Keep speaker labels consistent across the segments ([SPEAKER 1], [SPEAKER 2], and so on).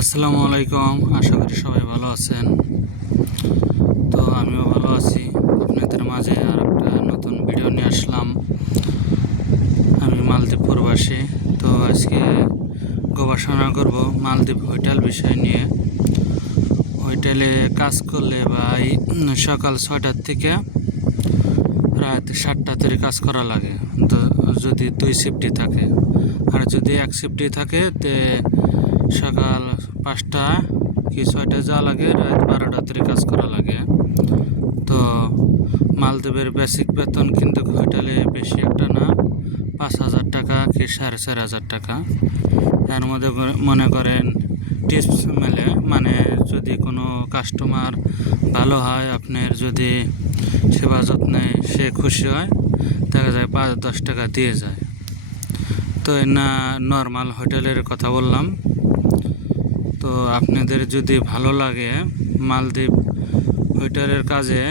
[SPEAKER 1] আসসালামু আলাইকুম, আশা করি সবাই ভালো আছেন। তো আমিও ভালো আছি। আপনাদের মাঝে আর একটা নতুন ভিডিও নিয়ে আসলাম। আমি মালদ্বীপ প্রবাসী, তো আজকে গবেষণা করব মালদ্বীপ হোটেল বিষয় নিয়ে। হোটেলে কাজ করলে বা সকাল ছয়টার থেকে রাত সাতটা থেকে কাজ করা লাগে। যদি দুই শিফটি থাকে, আর যদি এক শিফটি থাকে, তে সকাল পাঁচটা কি ছয়টা যাওয়া লাগে, রাত বারোটা থেকে কাজ করা লাগে। তো মালদ্বীপের বেসিক বেতন কিন্তু হোটেলে বেশি একটা না, পাঁচ হাজার টাকা কি সাড়ে চার হাজার টাকা। এর মধ্যে মনে করেন টিপস মেলে মানে যদি কোনো কাস্টমার ভালো হয়, আপনার যদি সেবা যত্নে সে খুশি হয়, দেখা যায় পাঁচ, দশ টাকা দিয়ে যায়। তো না নর্মাল হোটেলের কথা বললাম। তো আপনাদের যদি ভালো লাগে মালদ্বীপ হোটেলের কাজে,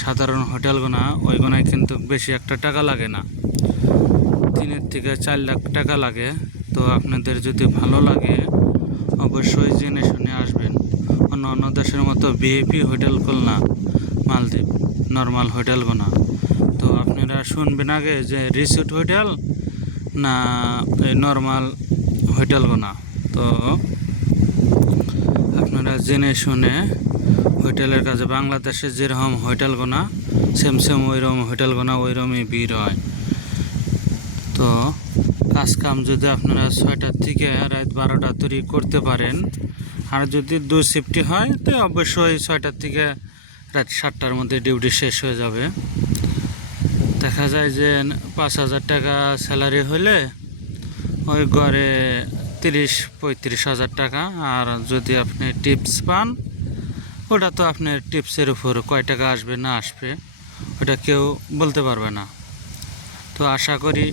[SPEAKER 1] সাধারণ হোটেলগুনা ওইগুনায় কিন্তু বেশি একটা টাকা লাগে না। তিনের থেকে চার লাখ টাকা লাগে। তো আপনাদের যদি ভালো লাগে, অবশ্যই জেনে শুনে আসবেন। অন্য অন্য দেশের মতো ভিআইপি হোটেল না মালদ্বীপ নর্মাল হোটেলগুনা তো আপনারা শুনবেন আগে যে রিসোর্ট হোটেল না নর্মাল হোটেলগুনা তো আপনারা জেনে শুনে হোটেলের কাছে বাংলাদেশে যেরকম হোটেল গোনা সেম সেম ওইরকম হোটেলগুনা ওইরকমই ভিড় হয়। তো কাজ কাম যদি আপনারা ছয়টার থেকে রাত বারোটা তৈরি করতে পারেন, আর যদি দু শিফটি হয়, তো অবশ্যই ছয়টার থেকে রাত সাতটার মধ্যে ডিউটি শেষ হয়ে যাবে। দেখা যায় যে পাঁচ হাজার টাকা স্যালারি হলে ওই ঘরে তিরিশ, পঁয়ত্রিশ হাজার টাকা। আর যদি আপনি টিপস পান, ওটা তো আপনার টিপসের উপর কয় টাকা আসবে, না আসবে, ওটা কেউ বলতে পারবে না। তো আশা করি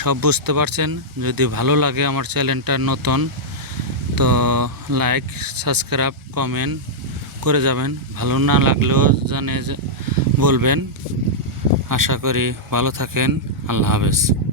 [SPEAKER 1] সব বুঝতে পারছেন। যদি ভালো লাগে আমার চ্যানেলটা নতুন, তো লাইক, সাবস্ক্রাইব, কমেন্ট করে যাবেন। ভালো না লাগলেও জানে বলবেন। আশা করি ভালো থাকেন। আল্লাহ হাফেজ।